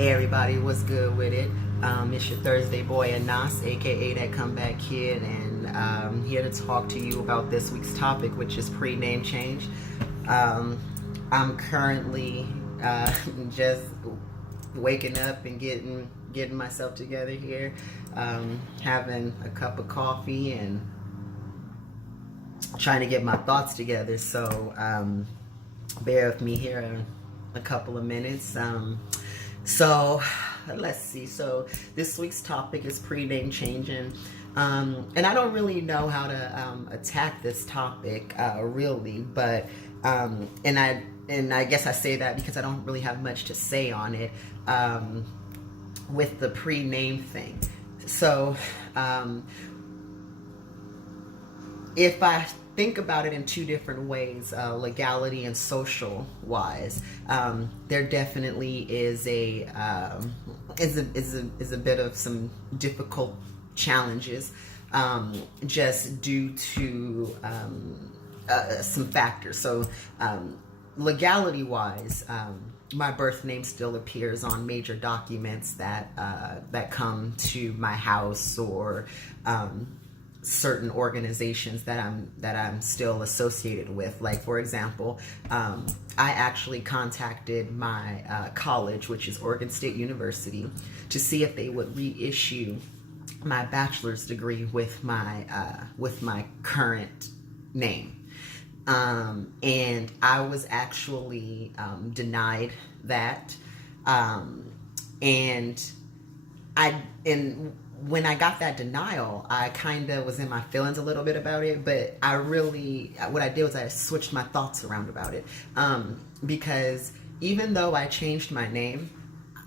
Hey everybody, what's good with it? It's your Thursday boy Anas, aka that comeback kid, and here to talk to you about this week's topic, which is pre-name change. Um, I'm currently just waking up and getting myself together here, having a cup of coffee and trying to get my thoughts together. So bear with me here a couple of minutes. So let's see. So this week's topic is pre-name changing. And I don't really know how to attack this topic really, but and I guess I say that because I don't really have much to say on it with the pre-name thing. So if I think about it in two different ways, legality and social wise, there definitely is a bit of some difficult challenges, just due to some factors. So legality wise, my birth name still appears on major documents that come to my house, or certain organizations that I'm still associated with. Like, for example, I actually contacted my college, which is Oregon State University, to see if they would reissue my bachelor's degree with my current name. And I was actually denied that. And when I got that denial, I kind of was in my feelings a little bit about it, but what I did was I switched my thoughts around about it. Because even though I changed my name,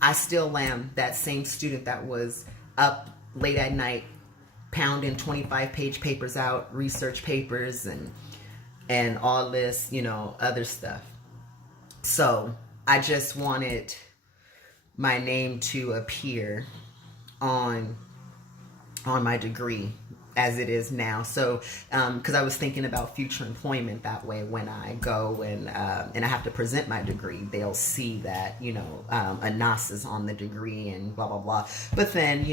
I still am that same student that was up late at night, pounding 25-page papers out, research papers, and all this, other stuff. So I just wanted my name to appear on my degree as it is now. So because I was thinking about future employment, that way when I go and I have to present my degree, they'll see that Anas is on the degree and blah blah blah. But then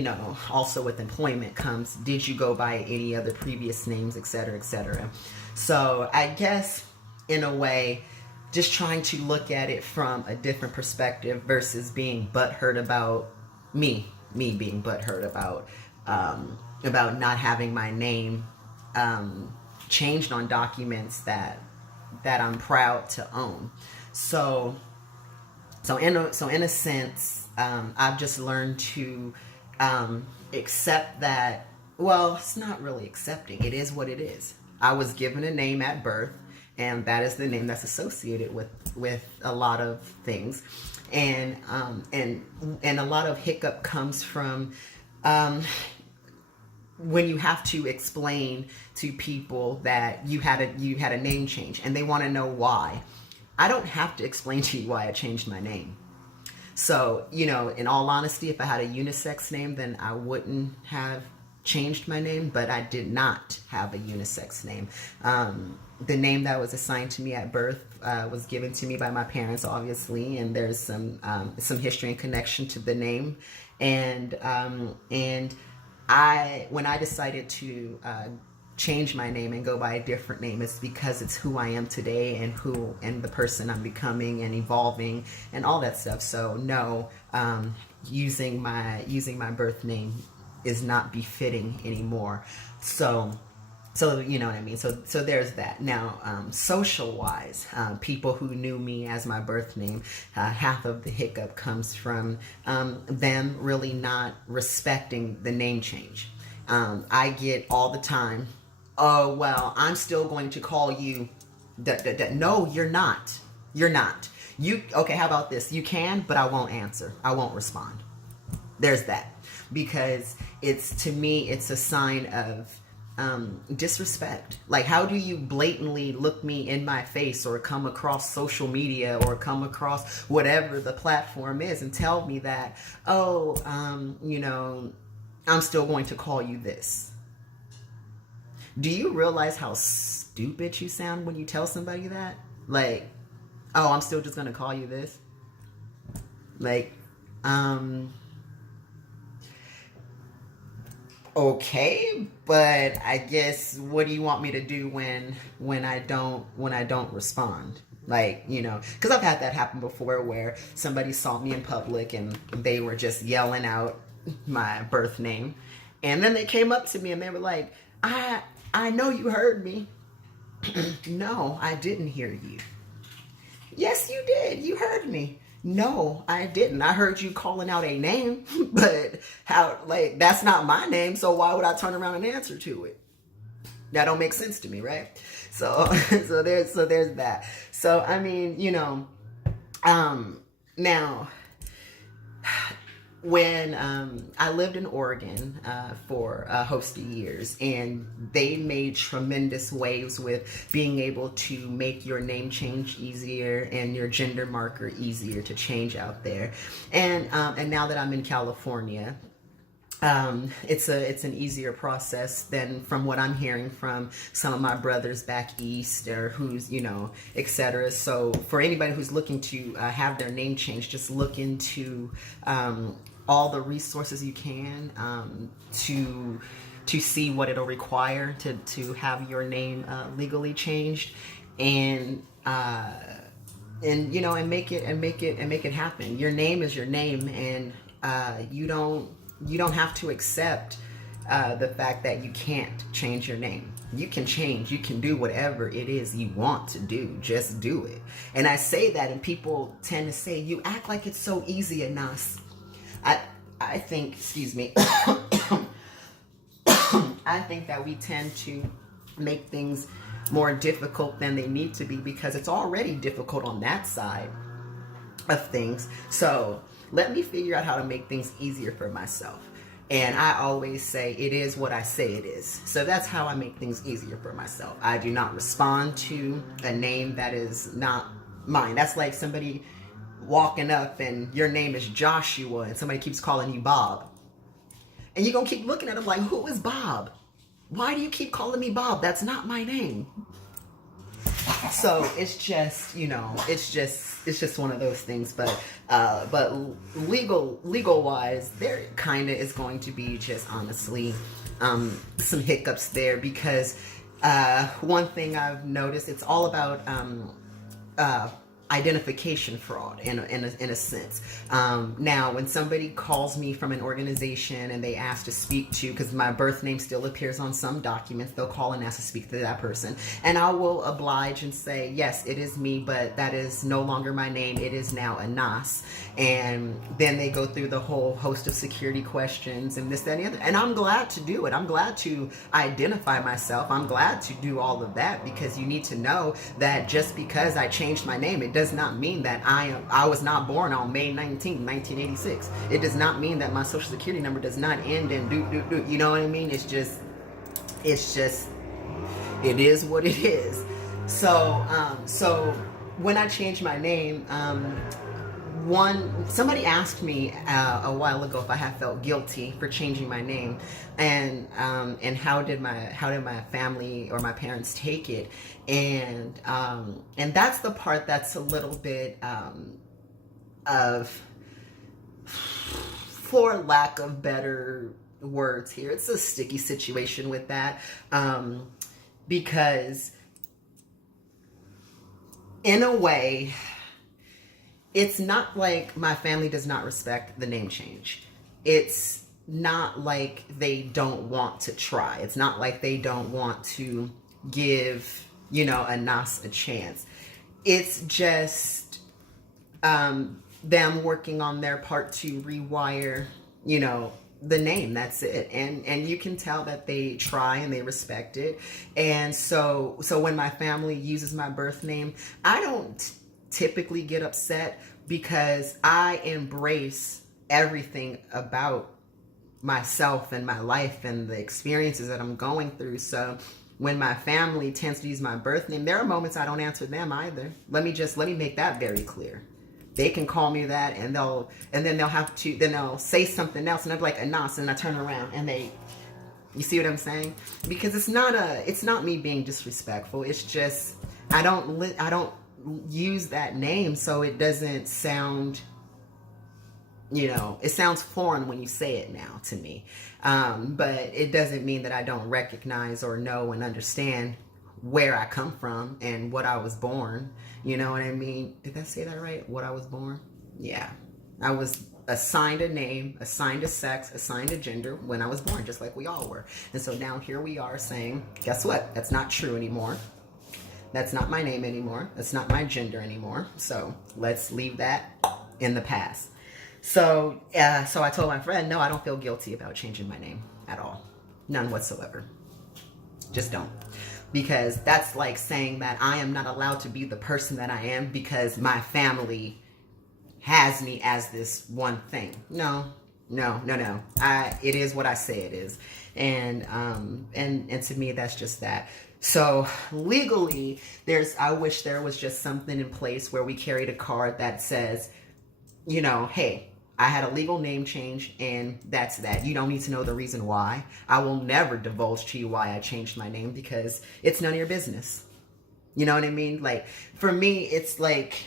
also with employment comes, did you go by any other previous names, etc., etc. So I guess in a way, just trying to look at it from a different perspective versus being butthurt about me being butthurt about not having my name changed on documents that I'm proud to own. So in a sense, I've just learned to accept that. Well, it's not really accepting. It is what it is. I was given a name at birth, and that is the name that's associated with a lot of things, and a lot of hiccup comes from when you have to explain to people that you had a name change, and they want to know why. I don't have to explain to you why I changed my name. So in all honesty, if I had a unisex name, then I wouldn't have changed my name, but I did not have a unisex name. The name that was assigned to me at birth was given to me by my parents, obviously, and there's some history and connection to the name. And when I decided to change my name and go by a different name, it's because it's who I am today and the person I'm becoming and evolving and all that stuff. So no, using my birth name is not befitting anymore. So you know what I mean. So there's that. Now, social wise, people who knew me as my birth name, half of the hiccup comes from them really not respecting the name change. I get all the time, oh well, I'm still going to call you. No, you're not. You're not. Okay? How about this? You can, but I won't answer. I won't respond. There's that. Because to me, it's a sign of disrespect. Like, how do you blatantly look me in my face or come across social media or come across whatever the platform is and tell me that, I'm still going to call you this? Do you realize how stupid you sound when you tell somebody that? Like, oh, I'm still just going to call you this? Like, Um, okay, but I guess what do you want me to do when I don't respond? Like, because I've had that happen before where somebody saw me in public and they were just yelling out my birth name, and then they came up to me and they were like, I know you heard me." "No, I didn't hear you." "Yes, you did. You heard me." "No, I didn't. I heard you calling out a name, but how, like, that's not my name, so why would I turn around and answer to it? That don't make sense to me, right?" So, so there's that. So, I mean, now, when I lived in Oregon for a host of years, and they made tremendous waves with being able to make your name change easier and your gender marker easier to change out there. And now that I'm in California, it's an easier process than from what I'm hearing from some of my brothers back east, or who's, etc. So for anybody who's looking to have their name changed, just look into all the resources you can to see what it'll require to have your name legally changed, and make it happen. Your name is your name, and you don't have to accept the fact that you can't change your name. You can do whatever it is you want to do. Just do it. And I say that, and people tend to say, "You act like it's so easy, Anas." I think, excuse me, I think that we tend to make things more difficult than they need to be, because it's already difficult on that side of things. So let me figure out how to make things easier for myself. And I always say, it is what I say it is. So that's how I make things easier for myself. I do not respond to a name that is not mine. That's like somebody walking up and your name is Joshua and somebody keeps calling you Bob. And you're going to keep looking at them like, who is Bob? Why do you keep calling me Bob? That's not my name. So it's just, it's just one of those things. But legal wise, there kind of is going to be just honestly some hiccups there, because one thing I've noticed, it's all about identification fraud in a sense. Now, when somebody calls me from an organization and they ask to speak to, because my birth name still appears on some documents, they'll call and ask to speak to that person, and I will oblige and say, yes, it is me, but that is no longer my name. It is now Anas. And then they go through the whole host of security questions and this, that, and the other. And I'm glad to do it. I'm glad to identify myself. I'm glad to do all of that, because you need to know that just because I changed my name, it does not mean that I was not born on May 19, 1986. It does not mean that my social security number does not end in do. You know what I mean? It's just it is what it is. So when I changed my name, somebody asked me a while ago if I had felt guilty for changing my name, and how did my family or my parents take it, and that's the part that's a little bit of, for lack of better words here, it's a sticky situation with that, because in a way, it's not like my family does not respect the name change. It's not like they don't want to try. It's not like they don't want to give, Anas a chance. It's just them working on their part to rewire, the name. That's it. And you can tell that they try and they respect it. And so when my family uses my birth name, I don't typically get upset, because I embrace everything about myself and my life and the experiences that I'm going through. So when my family tends to use my birth name, there are moments I don't answer them either. Let me make that very clear. They can call me that, and then they'll say something else, and I'll be like, Anas, and I turn around and you see what I'm saying? Because it's not me being disrespectful. It's just I don't use that name so it doesn't sound you know, it sounds foreign when you say it now to me. But it doesn't mean that I don't recognize or know and understand where I come from and what I was born. You know what I mean? Did I say that right? What I was born? Yeah. I was assigned a name, assigned a sex, assigned a gender when I was born, just like we all were. And so now here we are saying, guess what? That's not true anymore. That's not my name anymore. That's not my gender anymore. So let's leave that in the past. So I told my friend, no, I don't feel guilty about changing my name at all. None whatsoever. Just don't. Because that's like saying that I am not allowed to be the person that I am because my family has me as this one thing. No. It is what I say it is. And to me, that's just that. So legally, I wish there was just something in place where we carried a card that says, you know, hey, I had a legal name change and that's that. You don't need to know the reason why. I will never divulge to you why I changed my name because it's none of your business. You know what I mean? Like, for me, it's like,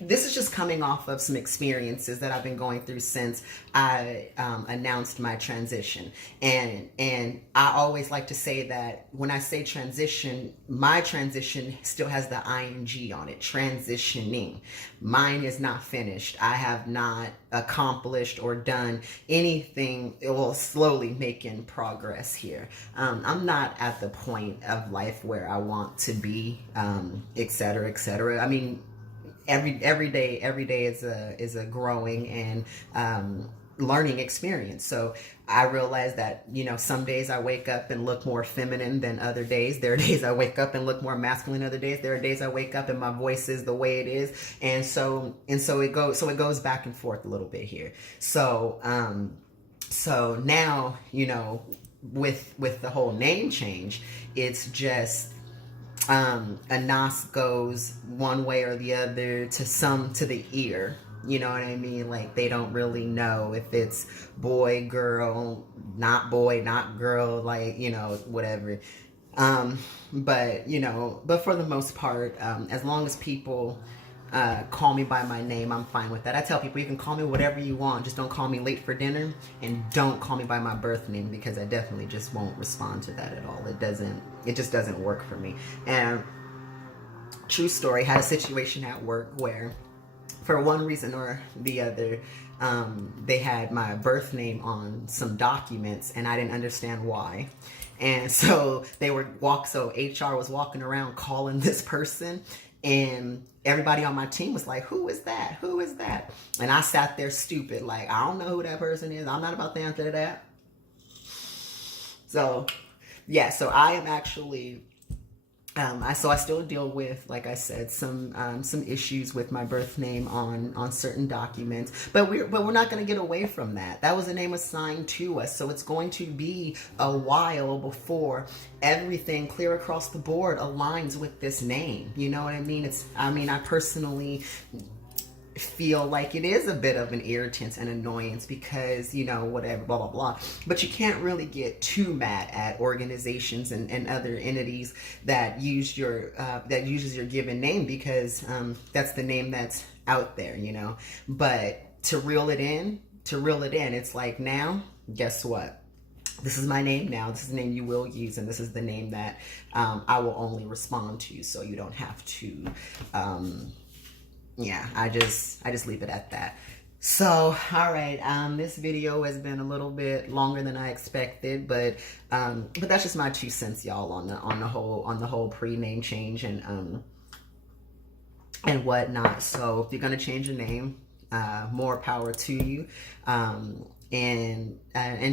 this is just coming off of some experiences that I've been going through since I announced my transition. And I always like to say that when I say transition, my transition still has the ing on it, transitioning. Mine is not finished. I have not accomplished or done anything. It will slowly making progress here. I'm not at the point of life where I want to be, et cetera, et cetera. I mean, every day is a growing and learning experience. So I realize that, you know, some days I wake up and look more feminine than other days. There are days I wake up and look more masculine other days. There are days I wake up and my voice is the way it is. And so it goes back and forth a little bit here. So now, you know, with the whole name change, it's just Anas goes one way or the other to the ear. You know what I mean? Like, they don't really know if it's boy, girl, not boy, not girl, like, you know, whatever. But, you know, but for the most part, as long as people call me by my name, I'm fine with that. I tell people, you can call me whatever you want, just don't call me late for dinner, and don't call me by my birth name, because I definitely just won't respond to that at all. It just doesn't work for me. And true story, had a situation at work where, for one reason or the other, they had my birth name on some documents, and I didn't understand why. And so so HR was walking around calling this person, and everybody on my team was like, who is that? Who is that? And I sat there stupid, like, I don't know who that person is. I'm not about to answer that. So, yeah, so I am actually, I still deal with, like I said, some issues with my birth name on certain documents, but we're not going to get away from that. That was a name assigned to us, so it's going to be a while before everything clear across the board aligns with this name. You know what I mean? I personally feel like it is a bit of an irritant and annoyance because, you know, whatever, blah, blah, blah. But you can't really get too mad at organizations and other entities that uses your given name, because that's the name that's out there, you know. But to reel it in, it's like, now, guess what? This is my name now. This is the name you will use, and this is the name that I will only respond to, so you don't have to yeah, I just leave it at that. So, all right, this video has been a little bit longer than I expected, but that's just my 2 cents, y'all, on the whole pre-name change and whatnot. So if you're gonna change your name, more power to you, and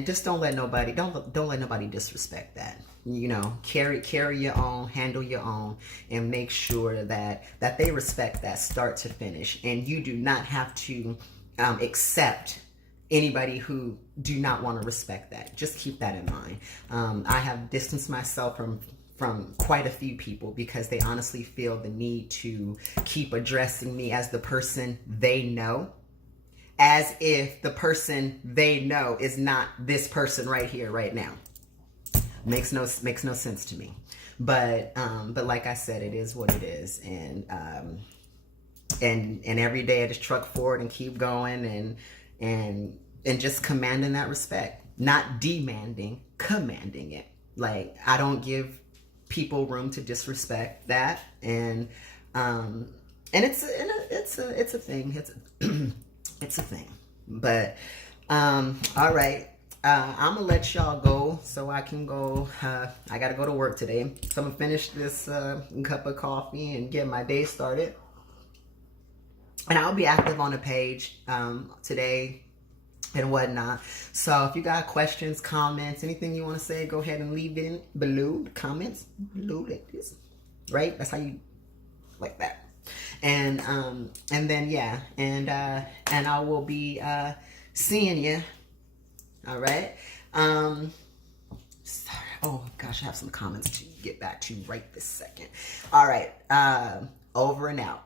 just don't let nobody disrespect that. You know, carry your own, handle your own, and make sure that they respect that start to finish. And you do not have to accept anybody who do not want to respect that. Just keep that in mind. I have distanced myself from quite a few people because they honestly feel the need to keep addressing me as the person they know, as if the person they know is not this person right here, right now. Makes no sense to me. But like I said, it is what it is, and and every day I just truck forward and keep going and just commanding that respect, not demanding, commanding it. Like, I don't give people room to disrespect that, and it's a thing. It's a thing. But all right. I'm gonna let y'all go so I can go. I gotta go to work today, so I'm gonna finish this cup of coffee and get my day started. And I'll be active on the page today and whatnot. So if you got questions, comments, anything you want to say, go ahead and leave it in below the comments. Below like this, right? That's how you, like that. And then yeah, and I will be seeing you. All right. Sorry. Oh gosh, I have some comments to get back to right this second. All right. Over and out.